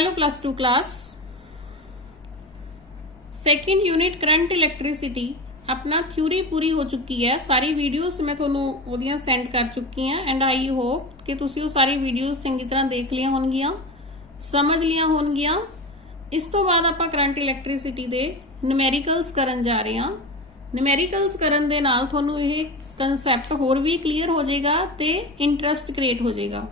Hello plus two class second unit current electricity अपना theory पूरी हो चुकी है। सारी वीडियोस मैं थोनों ओदियां सेंड कर चुकी हैं एंड आई होप कि तुसी वो सारी वीडियोस चंगी तरह देख लिया होणगियां, समझ लिया होणगियां। इस तो बाद आपां करंट इलैक्ट्रिसिटी दे न्यूमेरिकल्स करन जा रहे हां। न्यूमेरिकल्स करन दे नाल थोनों यह कंसैप्ट होर भी क्लीयर हो जाएगा ते इंटरस्ट क्रिएट हो जाएगा।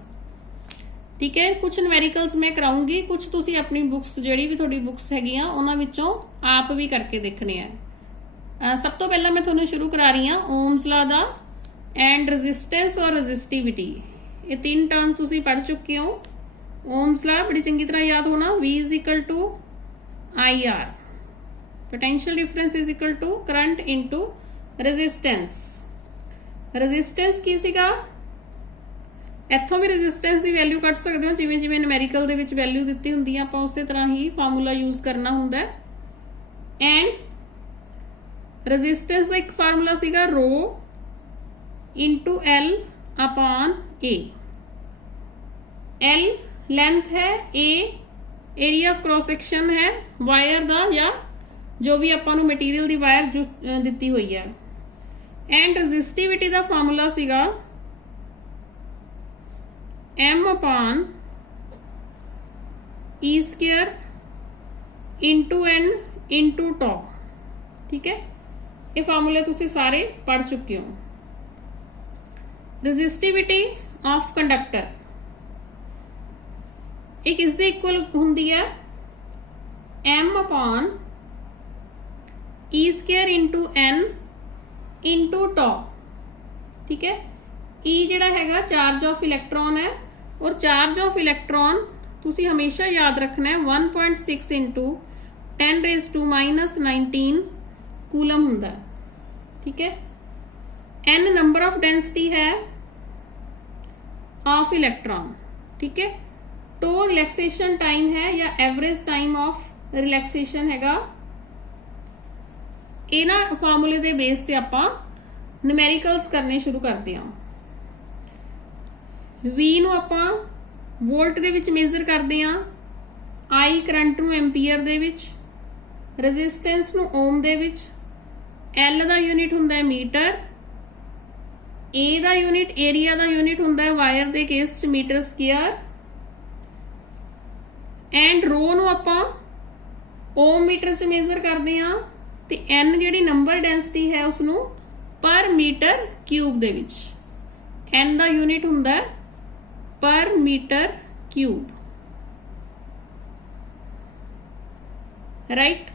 ठीक है, कुछ न्यूमेरिकल्स मैं कराऊंगी, कुछ तुसी अपनी बुक्स जिहड़ी भी तुहाडी बुक्स हैगियां उन्हां विचों आप भी करके देखने हैं। सब तो पहला मैं तुहानूं शुरू करा रही हां ओम्स लॉ दा एंड रेजिस्टेंस और रेजिस्टिविटी। ये तीन टर्म तुसी पढ़ चुके हो। ओम्स लॉ बड़ी चंगी तरह याद होना, V is equal to IR, potential difference is equal to current into resistance. Resistance की सीगा, इत्थों भी रेजिस्टेंस की वैल्यू कट सकते हो, जिवें जिवें न्यूमेरिकल दे विच वैल्यू दित्ती हुंदी है आपां उसे तरह ही फार्मूला यूज करना हुंदा है। एंड रेजिस्टेंस का एक फार्मूला सीगा rho into L upon A। L length है, A area of cross section है वायर दा या जो भी आपां नूं मटीरियल दी वायर जो दित्ती हुई है। एंड रेजिस्टिविटी का फार्मूला सीगा M upon E square into N into tau. ठीक है, ये फार्मूले तुसी सारे पढ़ चुके हो। रेजिस्टिविटी ऑफ कंडक्टर एक इसके इक्वल होंदी है M upon E square into N into tau. ठीक है, E जिहड़ा हैगा चार्ज ऑफ इलैक्ट्रॉन है और चार्ज ऑफ इलैक्ट्रॉन तुसी हमेशा याद रखना है 1.6 इंटू 10⁻⁻19 कूलम हुंदा है। ठीक है, N नंबर ऑफ डेंसिटी है ऑफ इलैक्ट्रॉन। ठीक है, तो रिलैक्सेशन टाइम है या एवरेज टाइम ऑफ रिलैक्सेशन हैगा। इन्हां फार्मूले दे बेस ते आपां न्यूमेरिकल्स करने शुरू करते हैं। V नूं आपां वोल्ट दे विच मेजर करते हैं, I करंट नूं एंपीयर दे विच, रेजिस्टेंस नूं ओम दे विच, L दा यूनिट हुंदा है मीटर, A दा यूनिट एरिया दा यूनिट हुंदा है वायर दे केस च मीटर स्क्वायर, एंड रो नूं आपां ओम मीटर च मेजर करते हैं ते N जिहड़ी नंबर डेंसिटी है उसनूं पर मीटर क्यूब दे विच। N दा यूनिट हुंदा है per metre cube. Right,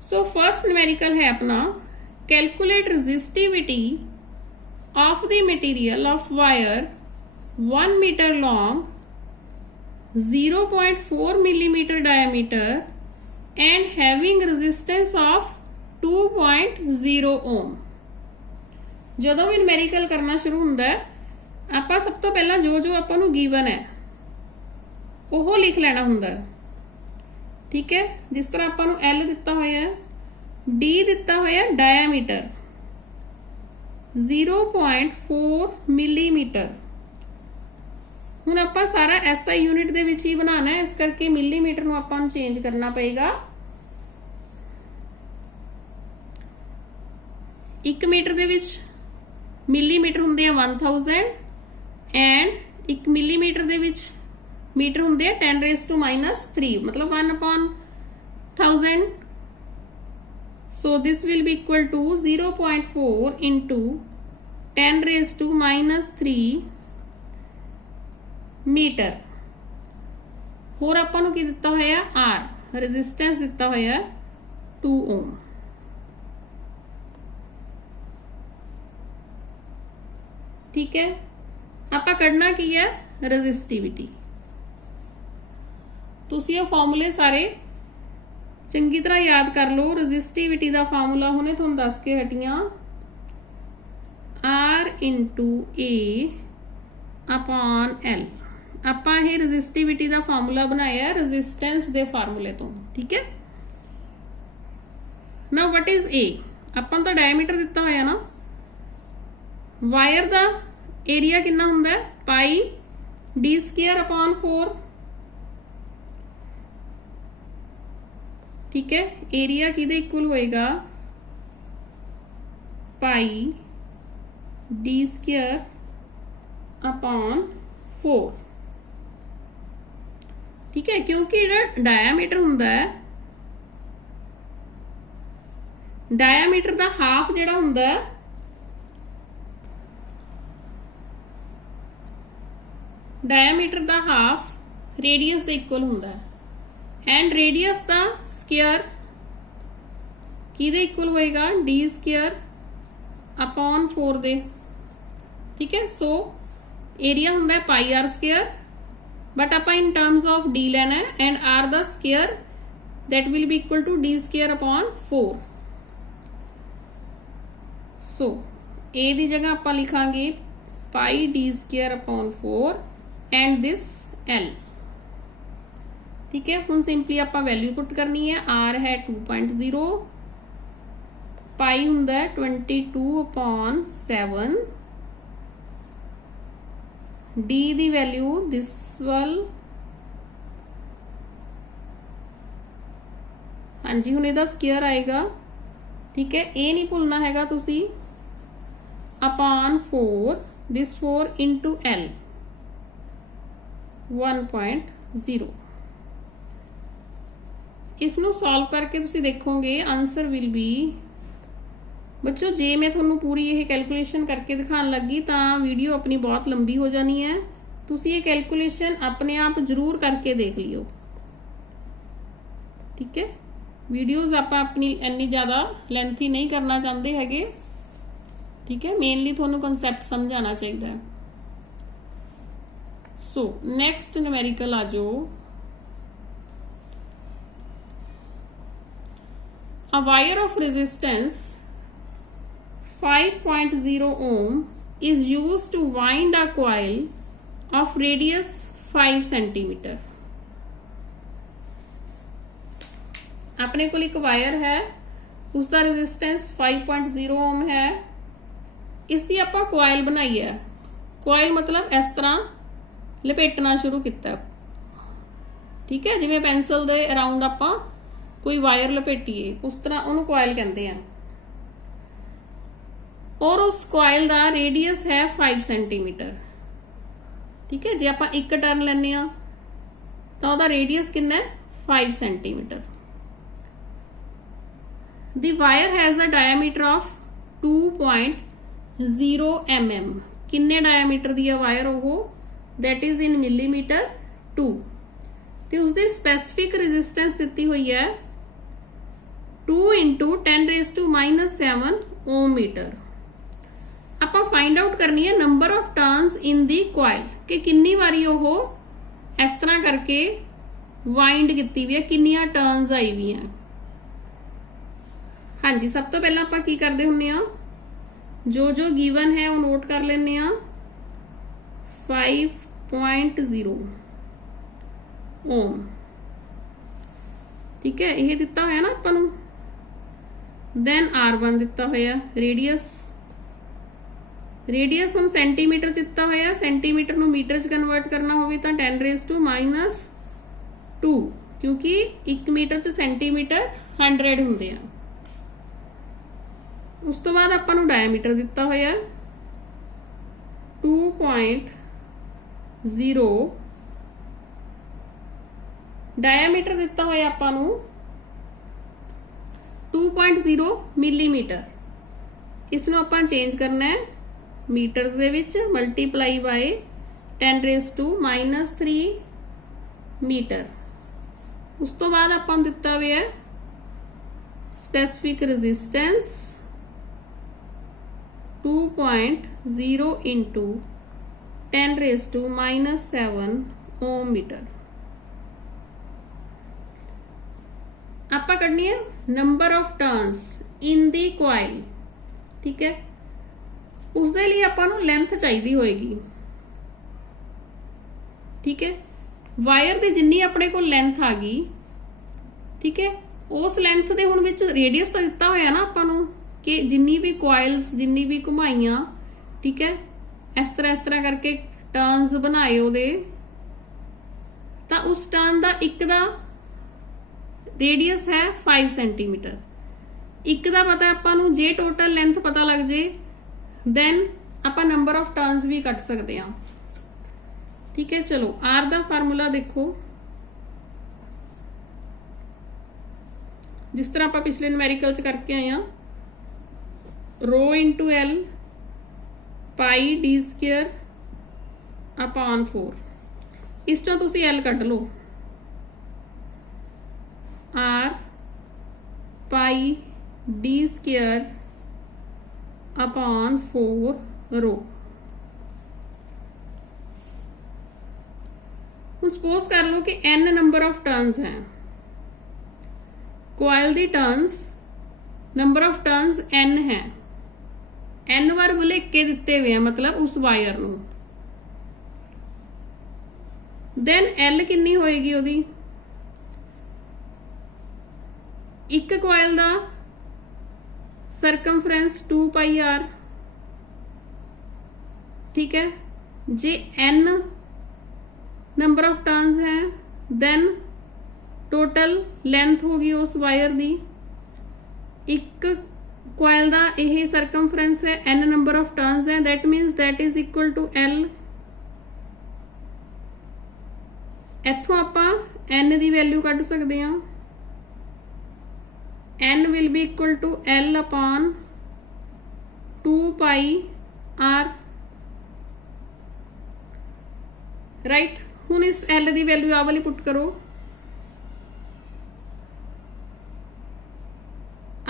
so first numerical है अपना calculate resistivity of the material of wire 1 metre long, 0.4 millimetre diameter and having resistance of 2.0 ohm. जदों भी न्यूमेरिकल करना शुरू हुंदा है आपां सब तो पहला जो जो आपां नूं गिवन है ओह लिख लेना हुंदा है। ठीक है, जिस तरह आपां नूं L दिता होया है, D दिता होया है डायमीटर 0.4 मिलीमीटर। हुण आपां सारा SI यूनिट दे विच ही बनाना है, इस करके मिलीमीटर नूं आपां नूं चेंज करना पएगा। 1 मीटर दे विच मिलीमीटर हुंदे आ 1000 एंड 1 मिलीमीटर दे विच मीटर हुंदे आ 10⁻³ मतलब 1/1000। So this will be equal to 0.4 into 10⁻³ metre. होर आपां नूं की दिता होया R, रेजिस्टेंस दिता होया 2 ओम। ठीक है, आपां करना की है रेजिस्टिविटी। तुसी ये फॉर्मूले सारे चंगी तरह याद कर लो। रेजिस्टिविटी का फार्मूला हुणे तुहानूं दस के हटियां R into A upon L। आपां ये रेजिस्टिविटी का फार्मूला बनाया रेजिस्टेंस के फार्मूले तो। ठीक है, नाउ व्हाट इज A? आपां तो डायमीटर दिता होया ना, वायर का एरिया कितना हुंदा है पाई डी स्क्वायर अपॉन 4, ठीक है। एरिया किहदे इक्वल होएगा, पाई डी स्क्वायर अपॉन 4, ठीक है। क्योंकि डायमीटर हुंदा है, डायमीटर दा हाफ जिहड़ा हुंदा है डायमीटर दा हाफ रेडियस दे इक्वल हुंदा है एंड रेडियस दा स्क्वायर किहदे इक्वल होएगा, डी स्क्वायर अपॉन 4 दे, ठीक है। सो एरिया हुंदा है पाई आर स्क्वायर, बट आपां इन टर्म्स ऑफ डी लेना है एंड आर दा square that will be equal to D square upon 4। So ए दी जगह आपां लिखांगे pi D square upon 4 and this L, ठीक है। हुण सिंपली आपां वैल्यू पुट करनी है, आर है 2.0, पाई हुंदा है 22/7, डी दी वैल्यू दिस वाल, हाँ जी, हुण इहदा स्क्वायर आएगा, ठीक है। ये नहीं भुलना हैगा तुसी, अपॉन 4 दिस 4 इंटू एल 1.0। इसनों सॉल्व करके तुसी देखोगे आंसर विल बी, बच्चों जे मैं थोनू पूरी ये कैलकुलेशन करके दिखान लगी तो वीडियो अपनी बहुत लंबी हो जानी है। तुसी ये कैलकुलेशन अपने आप जरूर करके देख लियो, ठीक है। वीडियोज़ आप अपनी इन्नी ज़्यादा लेंथी नहीं करना चाहते हैगे, ठीक है। मेनली थोनू कंसैप्ट समझ आना चाहिए। सो नेक्स्ट न्यूमेरिकल आ जाओ। A wire of resistance 5.0 ohm is used to wind a coil of radius 5 centimeter। अपने को एक वायर है, उसका रेजिस्टेंस 5.0 ओम है, इसकी आपां कोयल बनाई है। कोयल मतलब इस तरह लपेटना शुरू किया, ठीक है। जिवें पेंसिल दे अराउंड आपां कोई वायर लपेटीए, उस तरह उन्होंने कोयल कहते हैं। और उस कोयल का रेडियस है 5 सेंटीमीटर, ठीक है। जे आप एक टर्न लेने तो वह रेडियस कितना है, 5 centimetre. The wire has a diameter of 2.0 mm। किन्ने डायमीटर दी वायर हो, दैट इज इन मिलीमीटर 2। तो उसकी स्पैसिफिक रेजिस्टेंस दी हुई है 2 × 10⁻⁻7 ओम मीटर। आप फाइंड आउट करनी है number of turns in the coil, कि किन्नी बारी वो इस तरह करके वाइंड की हुई है, किन्नियां टर्न्स आई हुई हैं। हाँ जी, सब तो पहला आप की करते होंगे, जो गिवन है वो नोट कर लेने 5.0 ओम, ठीक है। यह दिता होया ना आपां नूं। दैन R1 दिता होया, रेडियस हम सेंटीमीटर दिता होया, सेंटीमीटर नूं मीटर च कन्वर्ट करना होवे तां 10⁻², क्योंकि 1 मीटर च सेंटीमीटर 100 हुंदे आ। उस तो बाद आपां नूं डायमीटर दिता होया 2.0, डायमीटर दिता होया आपां नूं 2.0 मिलीमीटर। इसनूं आपां चेंज करना है मीटर्स दे विच, मल्टीप्लाई बाय 10⁻³ मीटर। उस तो बाद आपां दिता हुआ है स्पेसिफिक रेजिस्टेंस 2.0 × 10⁻⁻7 ओम मीटर। आपा करनी है number of turns in the coil, ठीक है। उसके लिए आपां नूं लेंथ चाहिए होएगी, ठीक है। वायर की जिन्नी अपने को लेंथ आ गई, ठीक है, उस लेंथ के हुण विच रेडियस तो दिता होया ना आपां नूं, कि जिन्नी भी कॉइल्स जिन्नी भी घुमाइयां, ठीक है, इस तरह करके ਟਰਨਸ ਬਣਾਏ ਉਹਦੇ, ਤਾਂ ਉਸ ਟਰਨ ਦਾ ਇੱਕ ਦਾ ਰੇਡੀਅਸ ਹੈ 5 ਸੈਂਟੀਮੀਟਰ। ਇੱਕ ਦਾ ਪਤਾ ਆਪਾਂ ਨੂੰ, ਜੇ ਟੋਟਲ ਲੈਂਥ ਪਤਾ ਲੱਗ ਜੇ ਦੈਨ ਆਪਾਂ ਨੰਬਰ ਆਫ ਟਰਨਸ ਵੀ ਕੱਢ ਸਕਦੇ ਹਾਂ। ਠੀਕ ਹੈ, ਚਲੋ ਆਰ ਦਾ ਫਾਰਮੂਲਾ ਦੇਖੋ, ਜਿਸ ਤਰ੍ਹਾਂ ਆਪਾਂ ਪਿਛਲੇ ਨੂਮੈਰੀਕਲ ਚ करके आए हैं, rho into L pi D square upon 4। इस चों तुसी एल कट लो, R pi D square upon 4 rho. Suppose कर लो कि n नंबर ऑफ टर्न्स हैं, कोयल दी turns, number of turns n है, n बार भुलेखे दिते हुए हैं, मतलब उस वायर नूं। देन l कितनी होएगी ओदी, एक कोयल दा सरकमफ्रेंस 2 पाई r। ठीक है, जे n नंबर ऑफ टर्न्स है देन टोटल लेंथ होगी उस वायर दी। एक कोयल दा यह सरकमफ्रेंस है, n नंबर ऑफ टर्न्स है, that means that is equal to l। इथों आपां n दी वैल्यू कढ सकते हैं, n will be equal to l upon 2 pi r। Right, हुण इस l दी वैल्यू आ वाली पुट करो,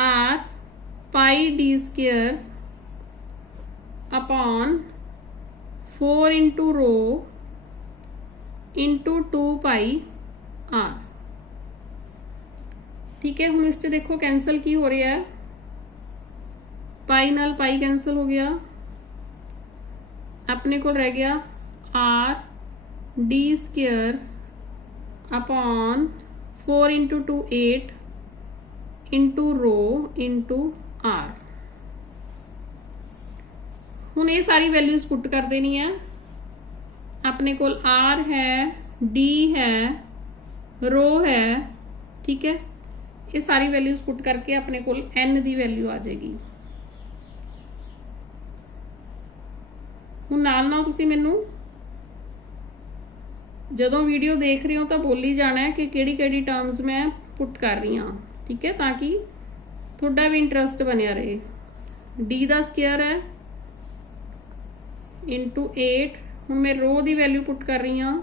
r pi D square upon 4 into rho into 2 pi r। ठीक है, हम इस देखो कैंसल की हो रहा है, पाई नाल पाई कैंसल हो गया, अपने को रह गया r d square upon 4 into 2 8 into rho into R. हुण ये सारी वैल्यूज पुट कर देनी है, अपने कोल आर है, डी है, रो है। ठीक है, ये सारी वैल्यूज पुट करके अपने कोल एन दी वैल्यू आ जाएगी। हुण नाल नाल तुसीं मैनूं जदों वीडियो देख रहे हो तो बोली जाना है कि किहड़ी टर्म्स मैं पुट कर रही हाँ। ठीक है, ताकि थोड़ा भी इंटरस्ट बनया रहे। डी का स्केयर है इंटू 8। हुण मैं रो की वैल्यू पुट कर रही हाँ,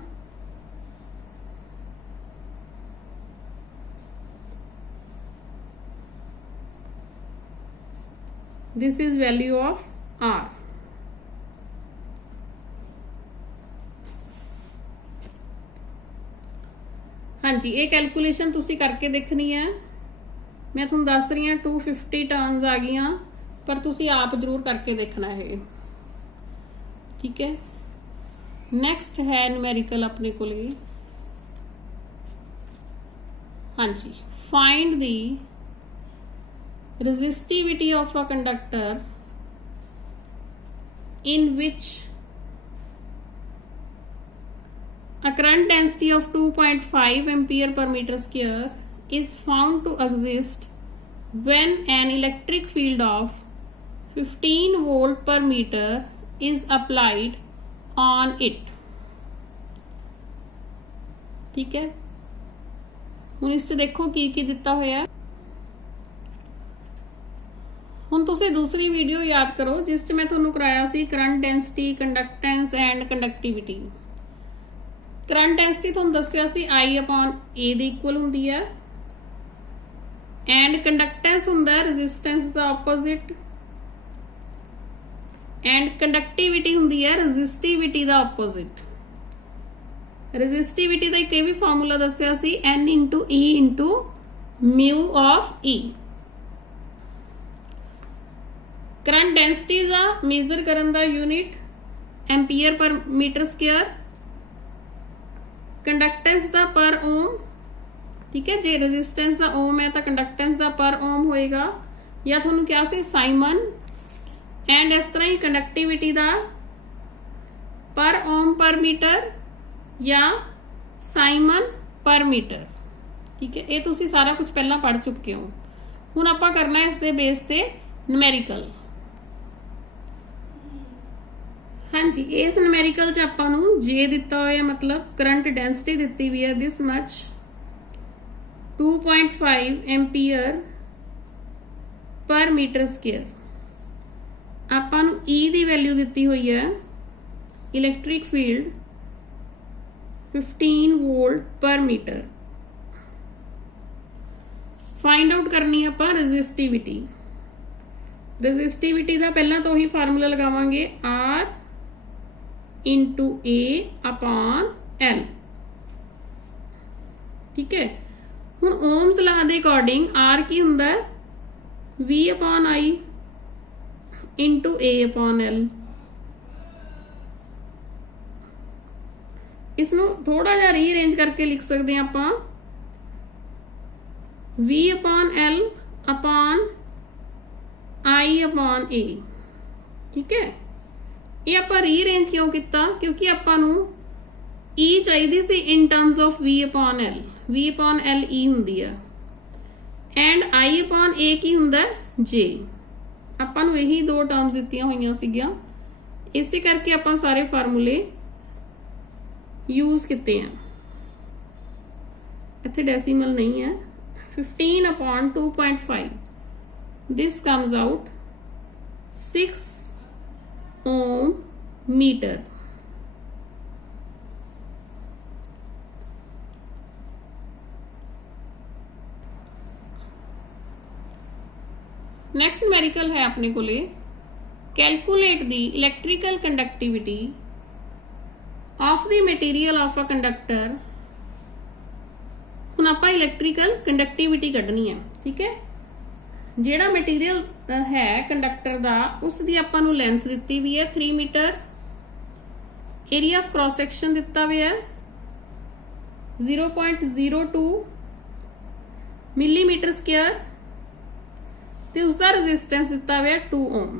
this is value of R. हाँ जी, ये कैलकुलेशन तुसी करके देखनी है। मैं तुहानूं दस रही हाँ 250 टर्न्स आ गई, पर तुसी आप जरूर करके देखना है। ठीक है, नैक्सट है न्यूमेरिकल अपने को। हाँ जी, find the resistivity of a conductor in which a current density of 2.5 ampere per meter square is found to exist when an electric field of 15 volt per meter is applied on it। ठीक है, हुण इस देखो की दिता होया। हुण तुसीं दूसरी वीडियो याद करो जिस च मैं तुहानूं कराया सी current density, conductance and conductivity. Current density तुहानूं दस्सिया सी I अपॉन A दे इक्वल हुंदी है, एंड कंडक्टेंस हुंदा है रेजिस्टेंस दा ऑपोजिट, एंड कंडक्टिविटी हुंदी है रेजिस्टिविटी दा ऑपोजिट। रेजिस्टिविटी दा एक भी फार्मूला दस्सिया सी N into E into mu of E। Current density का मेजर करन दा unit ampere per metre square, conductance दा पर ओम। ठीक है, जे रेजिस्टेंस दा ओम है तो कंडक्टेंस दा पर ओम होएगा, या तुहानूं क्या सी साइमन। एंड इस तरह ही कंडक्टिविटी दा पर ओम पर मीटर या साइमन पर मीटर। ठीक है, ये तुसी सारा कुछ पहला पढ़ चुके हो। हुण आपां करना है इस दे बेस ते न्यूमेरिकल। हाँ जी, इस न्यूमेरिकल च आपां नूं जे दिता होया, मतलब करंट डेंसिटी दिती हुई है this much 2.5 ampere per metre square. आपां नूं ई दी वैल्यू दिती हुई है electric field 15 volt per metre. Find out करनी है आपां रेजिस्टिविटी। रेजिस्टिविटी का पहला तो ही फार्मूला लगावांगे R into A upon L। ठीक है, हुण ओम्स लॉ के अकॉर्डिंग R की हुंदा है V upon I into A upon L। इसनों थोड़ा जा रीअरेंज करके लिख सकते हैं आपां V upon L upon I upon A। ठीक है, ये आपां रीअरेंज क्यों किया? क्योंकि आपां नूं E चाहिदी सी in terms of V upon L। V upon L E हुंदी है एंड I अपॉन A की हुंदा है J। आपां नूं यही दो टर्म्स दित्तियां होईयां सीगियां, इसे करके आपां सारे फार्मूले यूज किते हैं। इत्थे डेसिमल नहीं है। 15 upon 2.5 this comes out 6 ohm metre. Next numerical है अपने को लिए calculate the electrical conductivity of the material of a conductor. हुण आपां इलैक्ट्रिकल कंडक्टिविटी कढनी है। ठीक है, जेड़ा मटीरियल है कंडक्टर दा उसकी आपां नूं लेंथ दित्ती हुई है 3 metre. Area of cross section दिता हुआ है 0.02 मिलीमीटर स्क्वायर ते उसका रेजिस्टेंस दिता हुआ है 2 ओम।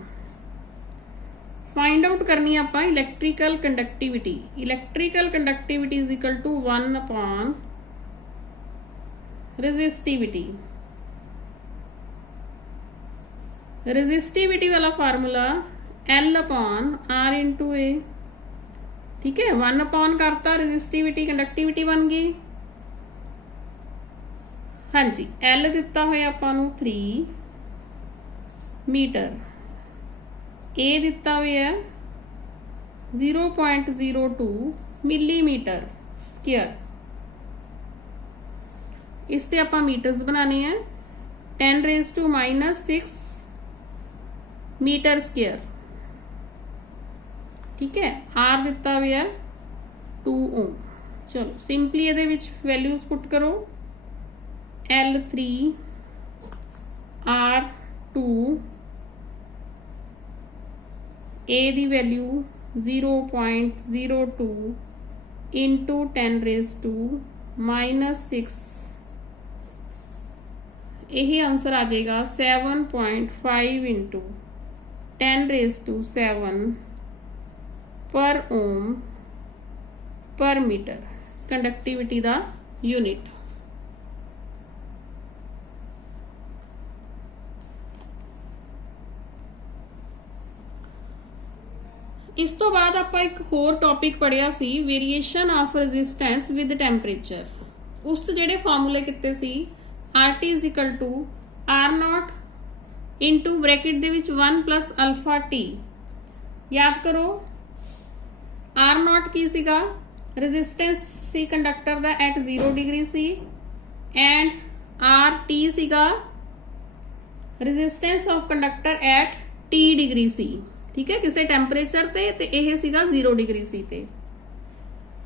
फाइंड आउट करनी है आपां electrical conductivity. Electrical conductivity is equal to 1 upon resistivity. Resistivity वाला formula L upon R into A। ठीक है, 1 अपॉन करता रेजिस्टिविटी कंडक्टिविटी बन गई। हाँ जी, L दिता होया आपां नूं 3 मीटर, A दिता होया 0.02 मिलीमीटर स्क्वायर। इससे आपां मीटर्स बनाने हैं 10⁻⁻6 मीटर स्क्वायर। ठीक है, R दिता हुआ 2 ओम। चलो सिंपली ये वैल्यूज पुट करो L3 R2 A the value 0.02 into 10⁻⁻6। यही आंसर आ जाएगा 7.5 इंटू 10⁻7 पर ओम पर मीटर कंडक्टिविटी दा यूनिट। इस तो बाद आपां एक होर टॉपिक पढ़िया सी variation of resistance with temperature. उस जेडे फार्मूले किते सी RT is equal to R0 into bracket दे विच 1 प्लस अल्फा T। याद करो R0 की सीगा रेजिस्टेंस सी कंडक्टर दा at 0 degree C and RT सीगा resistance of conductor at T degree C. ठीक है, किसी टैंपरेचर ते यह सीगा 0 डिग्री सी ते।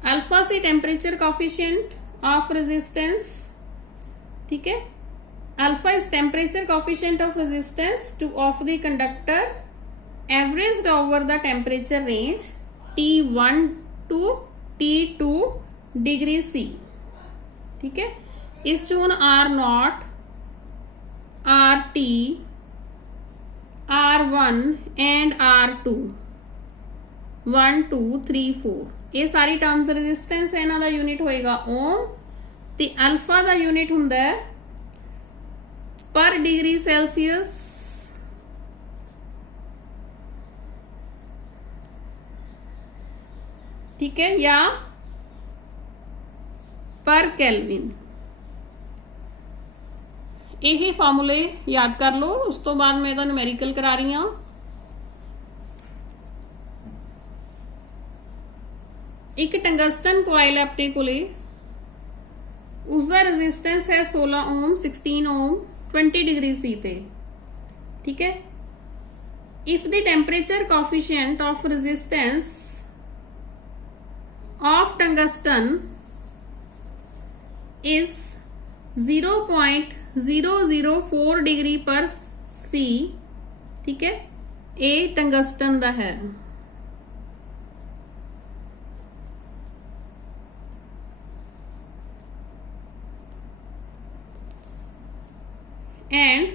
अल्फा सी टेम्परेचर कोफिशिएंट ऑफ रेजिस्टेंस। ठीक है, alpha is temperature coefficient of resistance to of the conductor averaged over the temperature range T1 to T2 degree C. ठीक है, इस चून R0 RT R1 and R2 1 2 3 4 ये सारी टर्म्स रेजिस्टेंस है, इन्हां दा यूनिट होएगा ओम ते अल्फा दा यूनिट हुंदा है पर डिग्री सैल्सियस ठीक है या पर केल्विन। यही फार्मूले याद कर लो। उस तो बाद मैं न्यूमेरिकल करा रही हूं। एक टंगस्टन कोयल है अपने कोले, उसका रेजिस्टेंस है 16 ओम 16 ओम 20 डिग्री सी ते, ठीक है। If the temperature coefficient of resistance of tungsten is 0.004 degree पर सी, ठीक है, ये टंगस्टन दा है। एंड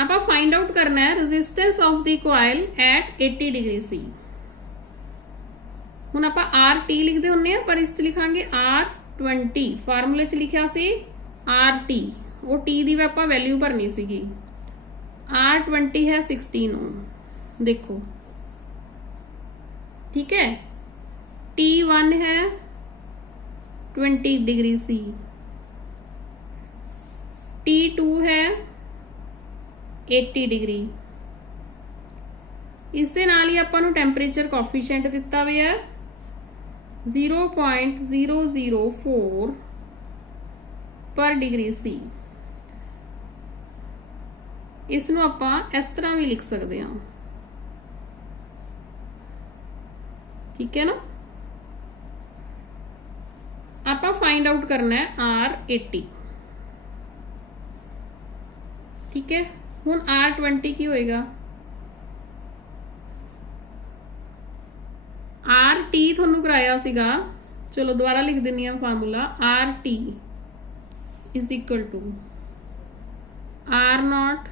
आप फाइंड आउट करना है resistance of the coil at 80 degree C. हुण आप RT लिखते होंगे पर इस लिखांगे R20, फार्मूले च लिखा सी RT, वो T दी आप वैल्यू भरनी सीगी। R20 है 16 ओम, देखो ठीक है। T1 है 20 डिग्री सी, T2 है 80 डिग्री। इस दे नाल ही आपां नूं टैंपरेचर कोफिशिएंट दिता हुआ है 0.004 पर डिग्री सी। इसनूं आपां इस तरह भी लिख सकते हैं, ठीक है ना। आपां फाइंड आउट करना है R80, ठीक है। हुण R20 की होएगा, RT थोनू कराया सीगा, चलो दोबारा लिख दिनी है formula. RT is equal to R0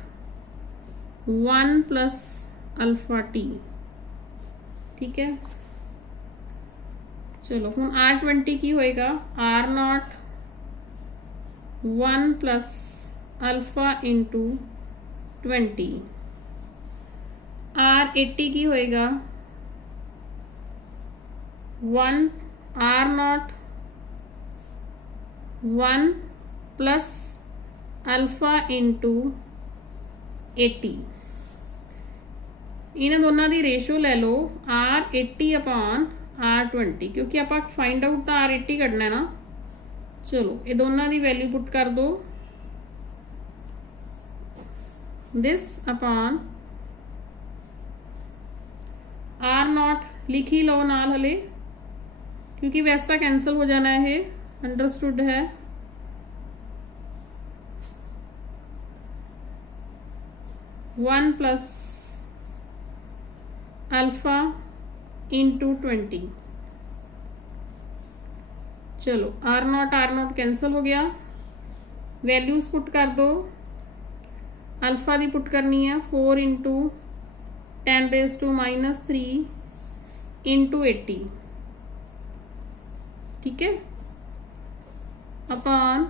1 plus alpha T, ठीक है। चलो हुण R20 की होएगा R0 1 plus alpha into 20। R80 की होएगा 1 R0 1 प्लस अल्फा इंटू 80। इन दोनों की रेशो ले लो R80 अपॉन R20, क्योंकि आप फाइंड आउट तो R80 करना है ना। चलो ये दोनों की वैल्यू पुट कर दो, दिस अपॉन R0 लिख ही लो नाल हले, क्योंकि वैसे तो कैंसल हो जाना है, अंडरस्टूड है। One plus alpha into 20। चलो R0 कैंसल हो गया, वैल्यूज पुट कर दो। अल्फा दी पुट करनी है 4 इंटू 10⁻³ इंटू 80, ठीक है। अपॉन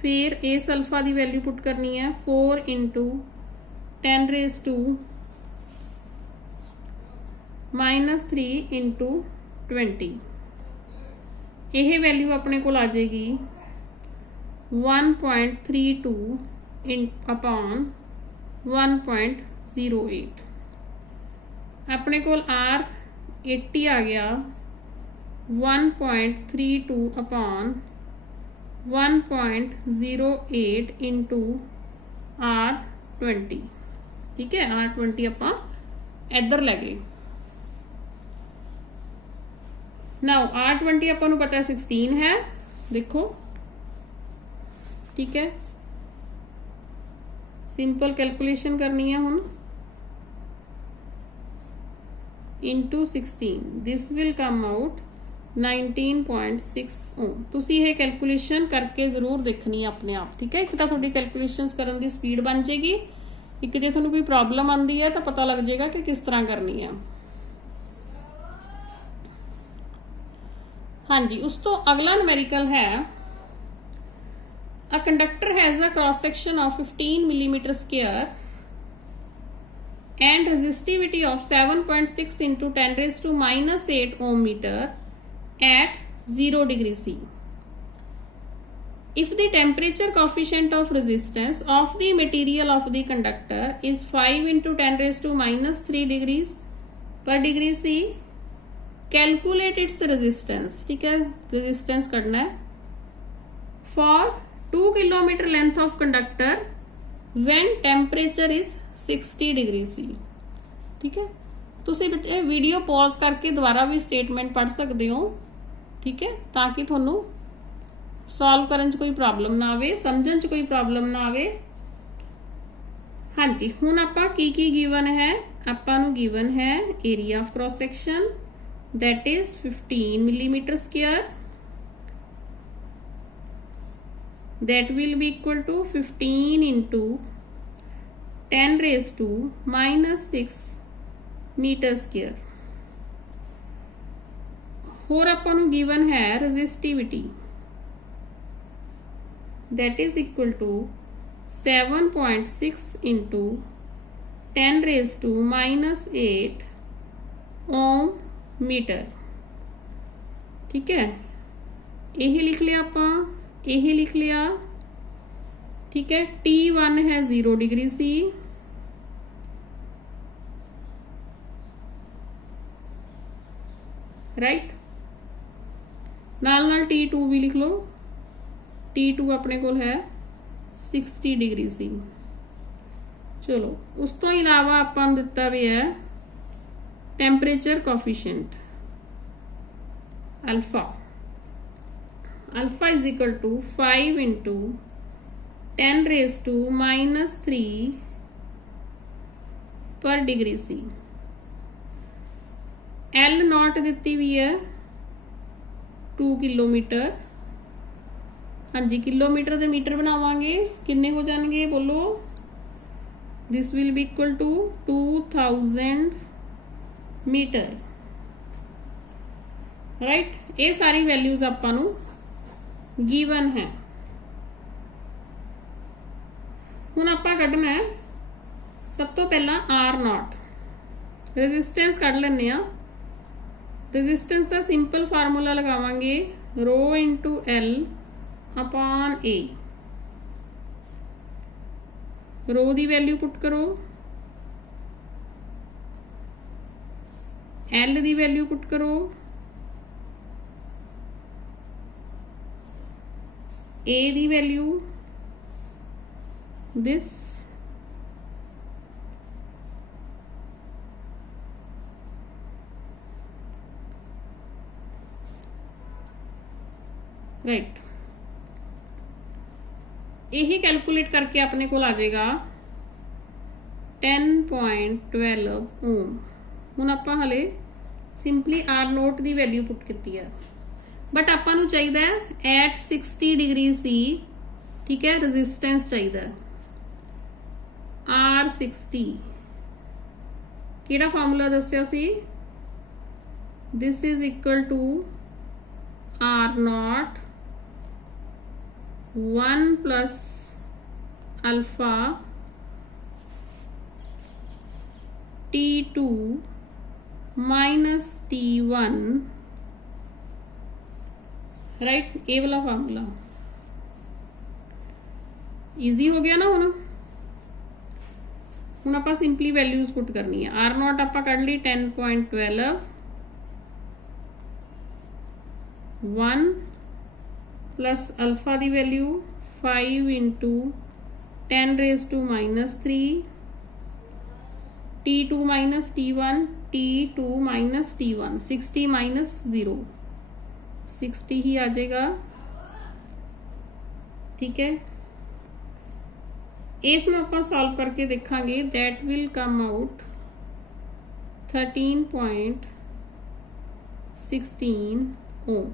फिर इस अल्फा की वैल्यू पुट करनी है 4 इंटू 10⁻³ इंटू 20। यह वैल्यू अपने को आ जाएगी 1.32 अपॉन 1.08। अपने को R80 आ गया 1.32 अपॉन 1.08 इंटू R20, ठीक है। R20 अपा इधर लै गए। नाउ R20 अपन नूं पता है 16 है, देखो ठीक है। सिंपल कैलकुलेशन करनी है हुण, into 16 this will come out 19.6 ओम। तुसी ये कैलकुलेशन करके जरूर देखनी है अपने आप, ठीक है। एक तो थोड़ी कैलकुलेशन करने की स्पीड बन जाएगी, एक जो थोड़ी कोई प्रॉब्लम आती है तो पता लग जाएगा कि किस तरह करनी है। हाँ जी, उस तो अगला न्यूमेरिकल है a conductor has a cross section of 15 millimetre square and resistivity of 7.6 into 10 raised to minus 8 ohm meter at 0 degree C. If the temperature coefficient of resistance of the material of the conductor is 5 into 10 raised to minus 3 degrees per degree C, calculate its resistance. ठीक है, resistance करना है for 2 kilometer length of conductor when temperature is 60 degree C. ठीक है, ਤੁਸੀਂ video pause ਕਰਕੇ ਦੁਬਾਰਾ ਵੀ statement ਪੜ੍ਹ ਸਕਦੇ ਹੋ। ਠੀਕ ਹੈ, ਤਾਂ ਕਿ ਤੁਹਾਨੂੰ ਸੋਲਵ ਕਰਨ 'ਚ ਕੋਈ ਪ੍ਰੋਬਲਮ ਨਾ ਆਵੇ, ਸਮਝਣ 'ਚ ਕੋਈ ਪ੍ਰੋਬਲਮ ਨਾ ਆਵੇ। ਹਾਂਜੀ, ਹੁਣ ਆਪਾਂ ਕੀ ਗਿਵਨ ਹੈ? ਆਪਾਂ ਨੂੰ ਗਿਵਨ ਹੈ area of cross section that is 15 millimeter square, that will be equal to 15 into 10 raised to minus 6 meter square। और अपन ਨੂੰ given है resistivity that is equal to 7.6 into 10 raised to minus 8 ohm meter। ठीक है, यही लिख लिया ਆਪਾਂ, यही लिख लिया। ठीक है, T1 है 0 डिग्री C, राइट। नाल T2 भी लिख लो, T2 अपने को है 60 डिग्री C। चलो, उस तो इलावा अपन दिता भी है temperature coefficient alpha. Alpha is equal to 5 into 10 raised to minus 3 पर डिग्री C। L नॉट दिती हुई है 2 किलोमीटर। हाँ जी, किलोमीटर के मीटर बनावांगे, किन्ने हो जाएंगे बोलो? This will be equal to 2000 metre, right. ये सारी वैल्यूज आपां नूं गिवन है। हुण आपां कढना है सब तो पहला आर नॉट, रेजिस्टेंस कढ लैंदे आ। रेजिस्टेंस का सिंपल फार्मूला लगावांगे रो इंटू एल अपॉन ए। रो दी वैल्यू पुट करो, एल दी वैल्यू पुट करो, ए दी वैल्यू this, राइट। यही कैलकुलेट करके अपने को आ जाएगा 10.12 ओम। हुण आपां हले सिंपली आर नोट दी वैल्यू पुट की है, बट आपां नूं चाहीदा है एट 60 डिग्री C। ठीक है, रेजिस्टेंस चाहिए R60। किहड़ा फार्मूला दस्सिया सी? This is equal to R not 1 plus alpha T2 minus T1, right. ये वाला फार्मूला ईजी हो गया ना। हुण आपां सिंपली वैल्यूज पुट करनी है। आर नॉट आपां कढ ली 10.12, 1 प्लस अल्फा दी value 5 into 10 raise to minus 3, T2 minus T1, T2 minus T1, 60 minus 0, 60 ही आ जाएगा। ठीक है, इसमें आप सॉल्व करके देखांगे। That will come out 13.16 ohm.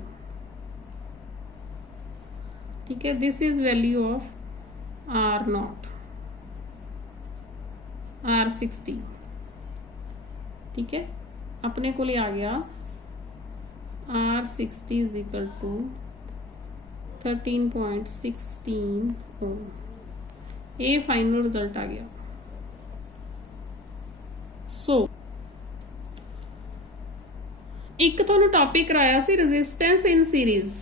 ठीक है, this is value of R naught, R60। ठीक है, अपने को आ गया R60 इज इक्वल टू 13.16 ओम। ये फाइनल रिजल्ट आ गया। सो एक तुहानू टॉपिक कराया सी resistance in series.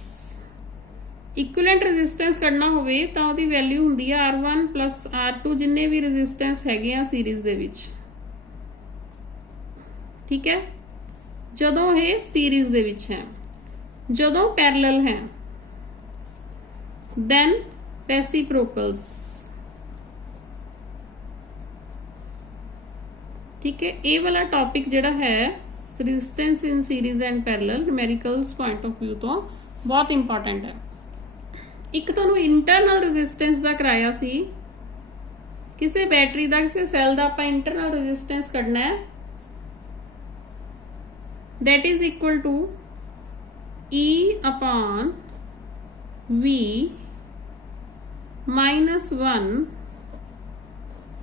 Equivalent resistance कढ़ना होवे तां ओहदी वैल्यू हुंदी है R1 प्लस R2 जिन्ने भी रेजिस्टेंस हैगे आ सीरीज दे विच, ठीक है। जदों ये सीरीज दे विच है, जदों पैरेलल है देन रेसिप्रोकल्स, ठीक है। ये वाला टॉपिक जिहड़ा है resistance in series and parallel numericals point of view तो बहुत इंपॉर्टेंट है। एक तुहानू इंटरनल रेजिस्टेंस दा कराया सी, किसी बैटरी दा किसी सैल दा आपां इंटरनल रेजिस्टेंस कढना है, that is equal to E upon V -1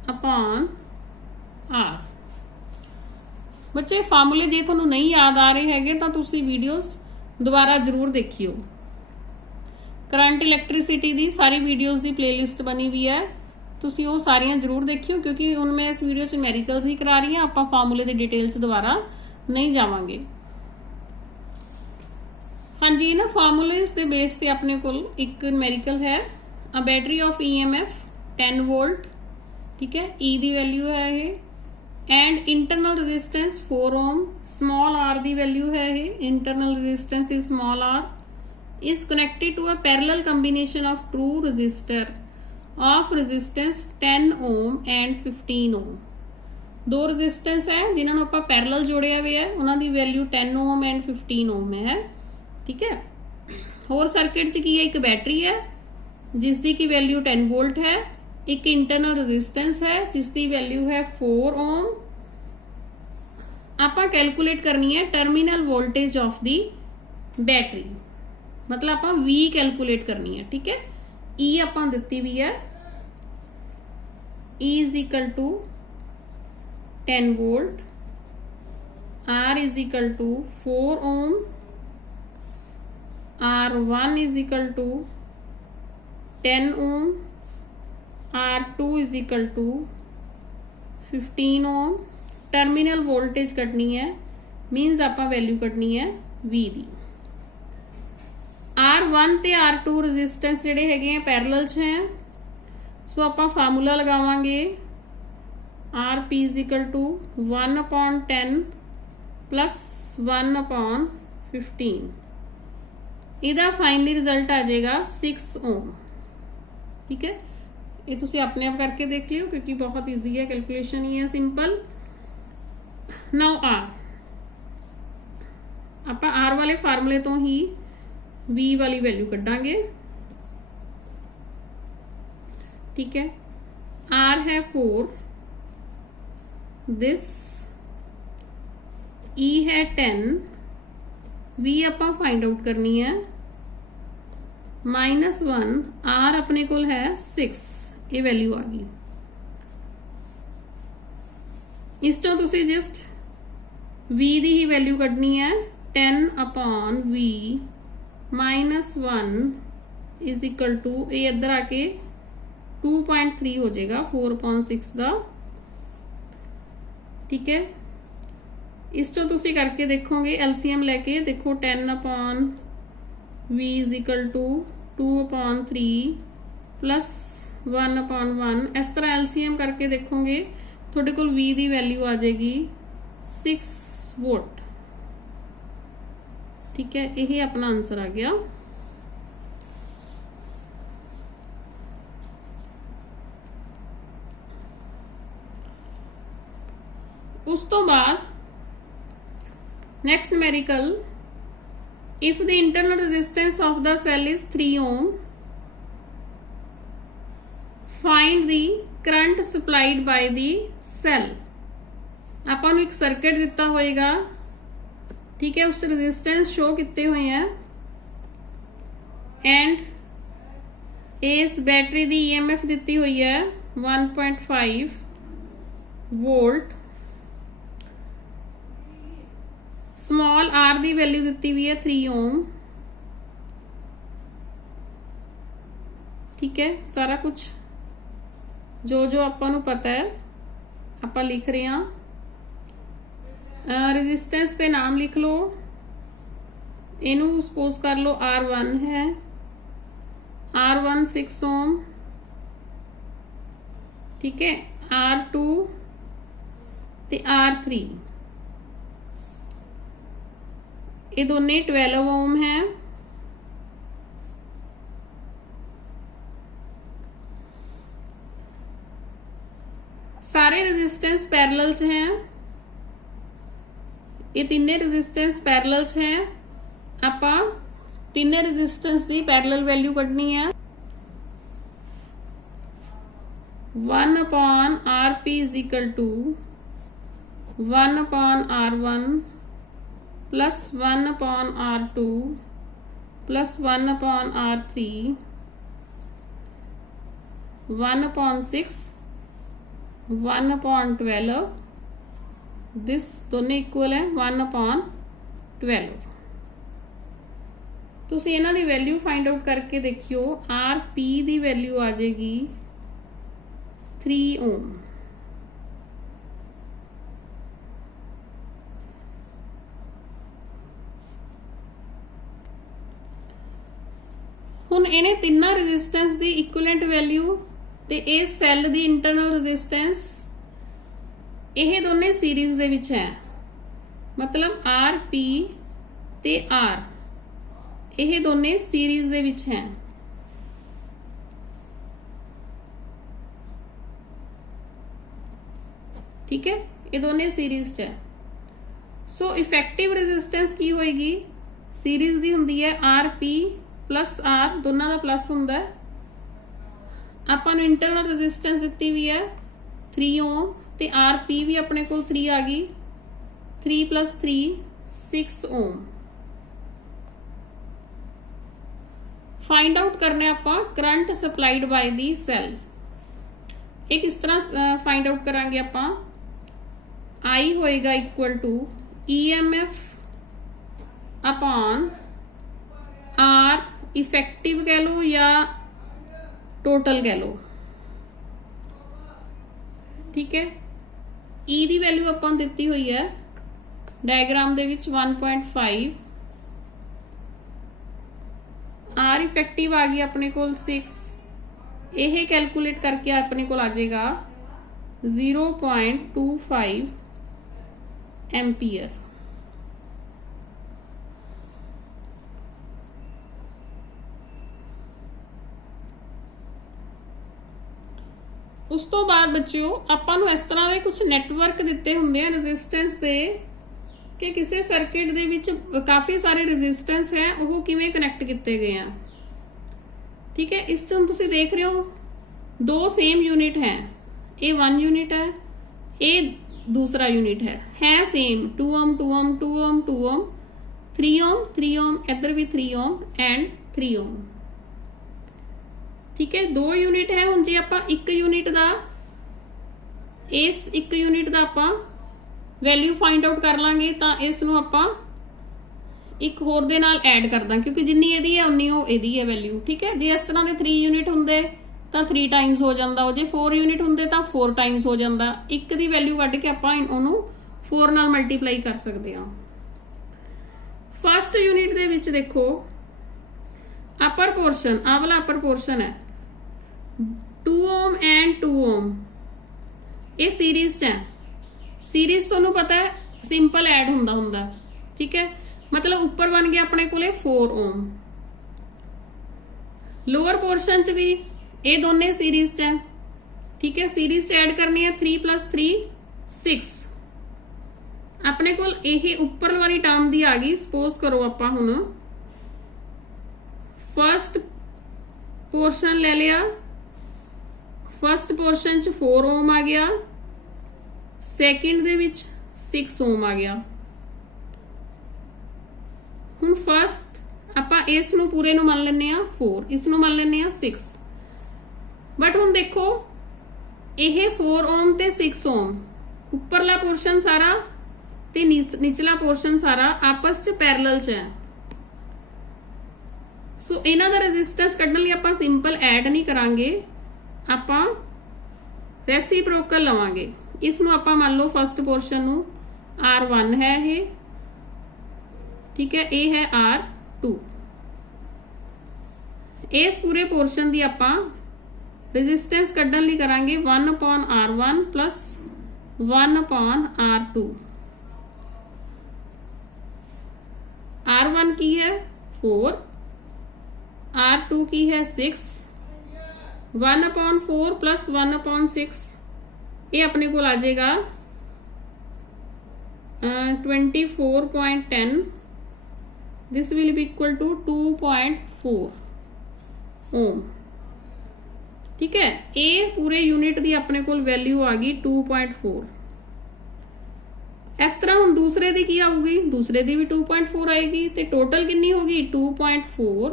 upon R। बच्चे फार्मूले जे तुहानू नहीं याद आ रहे हैगे तां तुसीं वीडियोस दोबारा जरूर देखियो। करंट इलैक्ट्रिसिटी दी सारी वीडियोस दी प्लेलिस्ट बनी हुई है, तुसीं वो सारियां जरूर देखियो, क्योंकि हुण मैं इस वीडियो च न्यूमेरिकल्स ही करा रही हां, आपां फार्मूले दी डिटेल च दोबारा नहीं जावांगे। हाँ जी, ना फार्मूलेस दे बेस ते अपने कोल एक न्यूमेरिकल है, a battery of EMF 10 volt, ठीक है। E दी वैल्यू है ये, and internal resistance 4 ohm, small r दी वैल्यू है ये, internal resistance is small r, is connected to a parallel combination of true resistor of resistance 10 ohm and 15 ohm। दो resistance है जिन्होंने आप पैरेलल जोड़िया हुआ है, उन्होंने वैल्यू 10 ओम एंड 15 ओम है, ठीक है। होर सर्किट च की है, एक बैटरी है जिसकी की वैल्यू 10 वोल्ट है, एक इंटरनल रेजिस्टेंस है जिसकी वैल्यू है 4 ओम। आप कैलकुलेट करनी है terminal voltage of the battery, मतलब आप V कैलकुलेट करनी है, ठीक है। E आप दिती हुई है, E is equal to 10 volt, R is equal to 4 ohm, R1 is equal to 10 ohm, R2 is equal to 15 ohm. Terminal voltage कटनी है, मीनस आप वैल्यू कटनी है V दी। R1 ते R2 रेजिस्टेंस जिहड़े हैगे हैं पैरेलल च हैं, सो आप फार्मूला लगावांगे RP is equal to 1/10 plus 1/15। इहदा फाइनली रिजल्ट आ जाएगा 6 ओम, ठीक है। ये तुसी अपने आप करके देख लियो, क्योंकि बहुत ईजी है, कैलकुलेशन ही है सिंपल। नाउ आप R वाले फार्मूले तो ही V वाली वैल्यू कढ़ांगे, ठीक है। R है 4, दिस E है 10, V आप फाइंड आउट करनी है -1, R अपने कोल है 6, ये वैल्यू आ गई। इस चों तुसी जस्ट V दी ही वैल्यू कढ़नी है, 10/V -1 इज इक्वल टू, ये इधर आके 2.3 हो जाएगा 4/6 का, ठीक है। इस चो तुसी करके देखोगे, LCM लेके देखो, 10/V is equal to 2/3 plus 1/1, इस तरह LCM करके देखोगे थोड़े कोल V दी वैल्यू आ जाएगी 6 वोल्ट, ठीक है। यही अपना आंसर आ गया। उस तो बाद next numerical, if the internal resistance of the cell is 3 ohm, find the current supplied by the cell. आपां नूं एक सर्किट दिता होएगा, ठीक है, उस रेजिस्टेंस शो किते हुए हैं, एंड इस बैटरी दी EMF दिती हुई है 1.5 वोल्ट। स्मॉल आर की वैल्यू दी हुई है 3 ओम। ठीक है, सारा कुछ जो जो आपां नूं पता है आपां लिख रहे हैं। रेजिस्टेंस के नाम लिख लो, इनू सपोज कर लो R1 है, R1 6 ओम। ठीक है, R2 ते R3 ये दोने 12 ओम है। सारे रेजिस्टेंस पैरेलल च हैं, ये तीने रेजिस्टेंस पैरेलल च हैं। आपां तीने रेजिस्टेंस की पैरेलल वैल्यू कढनी है। 1/Rp is equal to 1/R1 plus 1/R2 plus 1/R3 1/6 1/12। This दोनों इक्वल है 1/12। तुसीं इन्हां दी वैल्यू फाइंड आउट करके देखियो। RP दी वैल्यू आ जाएगी 3 ओम। हुण इन्हें तिन्ना रेजिस्टेंस दी इक्विवेलेंट वैल्यू ते इह सैल दी इंटरनल रेजिस्टेंस यह दोने सीरीज दे विच है। मतलब RP ते R यह दोने सीरीज दे विच हैं। ठीक है, ये दोने सीरीज च है। सो इफेक्टिव रेजिस्टेंस की होएगी, सीरीज दी हुंदी है RP प्लस R, दोनों का प्लस हुंदा है। आपां नूं इंटरनल रेजिस्टेंस दित्ती हुई है 3 ओम ते RP भी अपने को 3 आ गई। 3 + 3 6 ओम। फाइंड आउट करने आपां current supplied by the cell. ये किस तरह फाइंड आउट करांगे आपां। I होएगा equal to EMF upon R effective कह लो या टोटल कह लो। ठीक है, E दी वैल्यू अपन दित्ती हुई है डायग्राम दे विच 1.5। R इफेक्टिव आ गई अपने कोल 6। यह कैलकुलेट करके अपने कोल आ जाएगा 0.25 एम्पीयर। उस तो बाद बच्चों आपां नूं इस तरह के कुछ नैटवर्क दिते हुंदे हैं रेजिस्टेंस दे कि किसी सर्किट दे विच काफ़ी सारे रेजिस्टेंस हैं, वो किवें कनैक्ट किए गए हैं। ठीक है, इस तुम तुसीं देख रहे हो 2 सेम यूनिट हैं। ये 1 यूनिट है, ये दूसरा यूनिट है सेम 2 ओम 2 ओम 2 ओम 2 ओम 3 ओम 3 ओम, इधर भी 3 ओम एंड 3 ओम। ठीक है, 2 यूनिट है। हुण जे आपां 1 यूनिट दा इस 1 यूनिट दा आपां वैल्यू फाइंड आउट कर लांगे तो इस नूं आपां एक होर दे नाल ऐड कर दां, क्योंकि जिन्नी इहदी है उन्नी वो इहदी है वैल्यू। ठीक है, जे इस तरह के 3 यूनिट हुंदे तो 3 टाइम्स हो जाता, जे 4 यूनिट होंगे तो 4 टाइम्स हो जाता। 1 की वैल्यू कढ़ के आपां उहनूं 4 नाल मल्टीप्लाई कर सकते हैं। फर्स्ट यूनिट दे विच देखो अपर पोर्शन, आ वाला अपर पोर्शन है 2 ओम एंड 2 ओम, ये सीरीज है। सीरीज तुहानूं पता है सिंपल ऐड हुंदा। ठीक है, मतलब ऊपर बन गया अपने कोले 4 ओम। लोअर पोर्शन च भी ये दोने सीरीज है। ठीक है, सीरीज च ऐड करनी है 3 + 3 6। अपने कोल यही उपर वाली टर्म दी आ गई। सपोज करो आपां हुण फर्स्ट पोर्शन ले लिया, फर्स्ट पोर्शन च 4 ओम आ गया, सैकेंड दे विच 6 ओम आ गया। हुण फर्स्ट आपां इस नूं पूरे नूं मान लैंदे आ 4, इस नूं मान लैंदे आ 6। बट हुण देखो यह 4 ओम ते 6 ओम, उपरला पोर्शन सारा ਤੇ ਨਿਚਲਾ ਪੋਰਸ਼ਨ ਸਾਰਾ ਆਪਸ 'ਚ ਪੈਰਲਲ 'ਚ ਹੈ। ਸੋ ਇਹਨਾਂ ਦਾ ਰੈਜ਼ਿਸਟੈਂਸ ਕੱਢਣ ਲਈ ਆਪਾਂ ਸਿੰਪਲ ਐਡ ਨਹੀਂ ਕਰਾਂਗੇ, ਆਪਾਂ ਰੈਸੀਪ੍ਰੋਕਲ ਲਵਾਂਗੇ। ਇਸ ਨੂੰ ਆਪਾਂ ਮੰਨ ਲਓ ਫਸਟ ਪੋਰਸ਼ਨ ਨੂੰ R1 ਹੈ ਇਹ, ਠੀਕ ਹੈ, ਇਹ ਹੈ R2। ਇਸ ਪੂਰੇ ਪੋਰਸ਼ਨ ਦੀ ਆਪਾਂ ਰੈਜ਼ਿਸਟੈਂਸ ਕੱਢਣ ਲਈ ਕਰਾਂਗੇ 1/R1 plus 1/R2। R1 ਕੀ ਹੈ 4, R2 की है 6, 1/4 plus 1/6 ये अपने को आ जाएगा 24.10। This will be equal to 2.4 ohm. ठीक है, ये पूरे यूनिट की अपने को वैल्यू आ गई 2.4। इस तरह हम दूसरे की आऊगी, दूसरे की भी 2.4 आएगी, तो टोटल कितनी होगी 2.4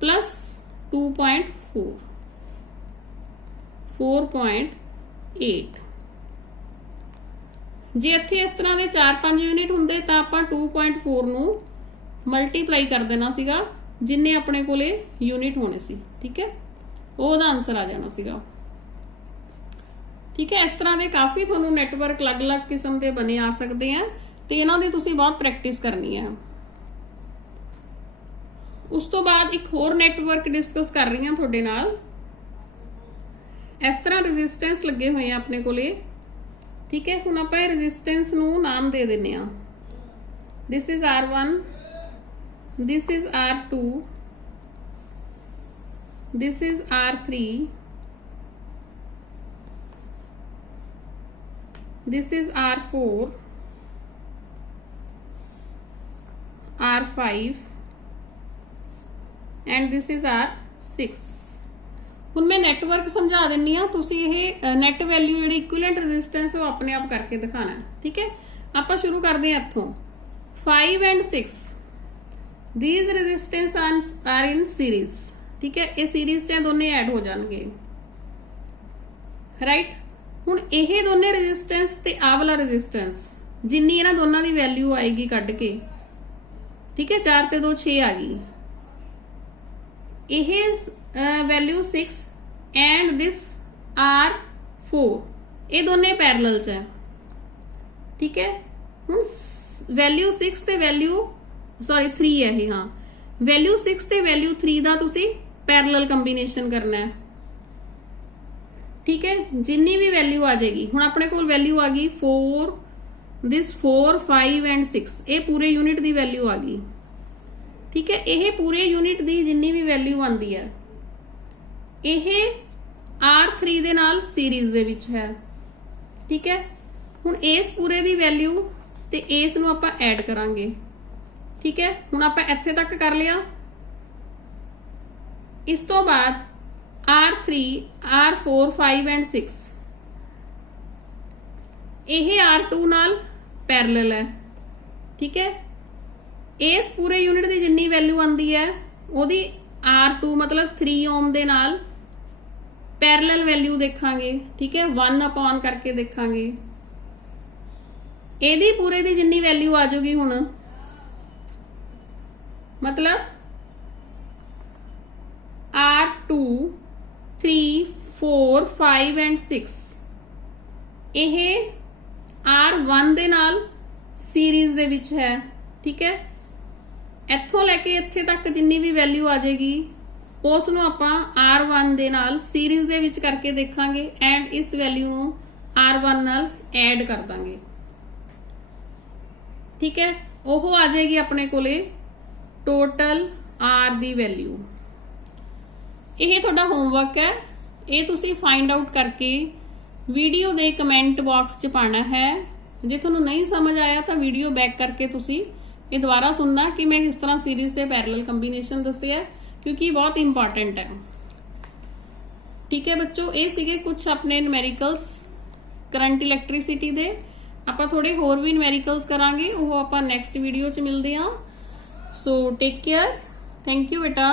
प्लस 2.4 4.8। जे इत्थे इस तरह के 4-5 यूनिट होंदे तां आपां 2.4 नूं मल्टीप्लाई कर देना सीगा जिन्ने अपने कोले यूनिट होने सी। ठीक है, ਉਹਦਾ आंसर आ जाना सीगा। ठीक है, इस तरह के काफ़ी तुहानूं नैटवर्क अलग-अलग किस्म के बने आ सकते हैं, तो इन्हां दी तुसीं बहुत प्रैक्टिस करनी है। उस तो बाद एक होर नैटवर्क डिस्कस कर रही हूँ तुहाडे नाल। इस तरह रजिस्टेंस लगे हुए हैं अपने कोले। ठीक है, हुण आपां रजिस्टेंस नूं नाम दे दिंदे आ। This is R1, this is R2, this is R3, this is R4, R5 and this is R6। हुण मैं नैटवर्क समझा दिन्नी आ, तुसीं ये नैट वैल्यू जिहड़ी इक्विवेलेंट रेजिस्टेंस वो अपने आप करके दिखाना है। ठीक है, आपां शुरू करदे हां इत्थों 5 and 6 these resistance are in series. ठीक है, ये सीरीज च दोने ऐड हो जाएंगे। राइट, हुण ये दोने रेजिस्टेंस ते आ वाला रेजिस्टेंस जिन्नी इन्हां दोनों की वैल्यू आएगी कढ़ के, ठीक है, 4 ते 2 6 आ गई। यह वैल्यू 6 एंड दिस R4 ये दोने पैरेलल च है। ठीक है, हुण वैल्यू 6 ते वैल्यू 3 है ये, हाँ, वैल्यू 6 ते वैल्यू 3 का तुसी पैरेलल कंबीनेशन करना है। ठीक है, जिन्नी भी वैल्यू आ जाएगी, हुण अपने कोल वैल्यू आ गई 4, दिस 4 5 एंड 6 ये पूरे यूनिट की वैल्यू आ गई। ठीक है, यह पूरे यूनिट की जिन्नी भी वैल्यू आती है यह R3 दे नाल सीरीज दे विच है। ठीक है, हुण इस पूरे की वैल्यू ते इस नूं आपां ऐड करांगे। ठीक है, हुण आपां इत्थे तक कर लिया। इस तो बाद R3, R4, 5 एंड 6 यह R2 नाल पैरेलल है। ठीक है, इस पूरे यूनिट की जिन्नी वैल्यू आती है उहदी R2 मतलब 3 ओम दे नाल पैरेलल वैल्यू देखांगे। ठीक है, 1 अपॉन करके देखांगे। यदि पूरे की जिन्नी वैल्यू आ जाएगी हुण मतलब R2, 3, 4, 5 एंड 6 यह R1 दे नाल सीरीज दे विच है। ठीक है, इत्थों लैके इत्थे तक जिन्नी भी वैल्यू आ जाएगी उस नूं आपां R1 दे नाल सीरीज दे विच करके देखांगे एंड इस वैल्यू नूं R1 नाल ऐड कर दांगे। ठीक है, ओह आ जाएगी अपने कोले टोटल R दी वैल्यू। यह तुहाडा होमवर्क है, ये तुसीं फाइंड आउट करके वीडियो दे कमेंट बॉक्स च पाना है। जे तुहानूं नहीं समझ आया तो वीडियो बैक करके तुसीं ये दोबारा सुनना कि मैं किस तरह सीरीज से पैरेलल कंबीनेशन दस्सिया, क्योंकि बहुत इंपॉर्टेंट है। ठीक है बच्चों, ये सीगे कुछ अपने न्यूमेरिकल्स करंट इलैक्ट्रिसिटी दे। आपां थोड़े होर भी न्यूमेरिकल्स करांगे, वो आपां नैक्सट वीडियो च मिलदे हां। So take care, thank you बेटा।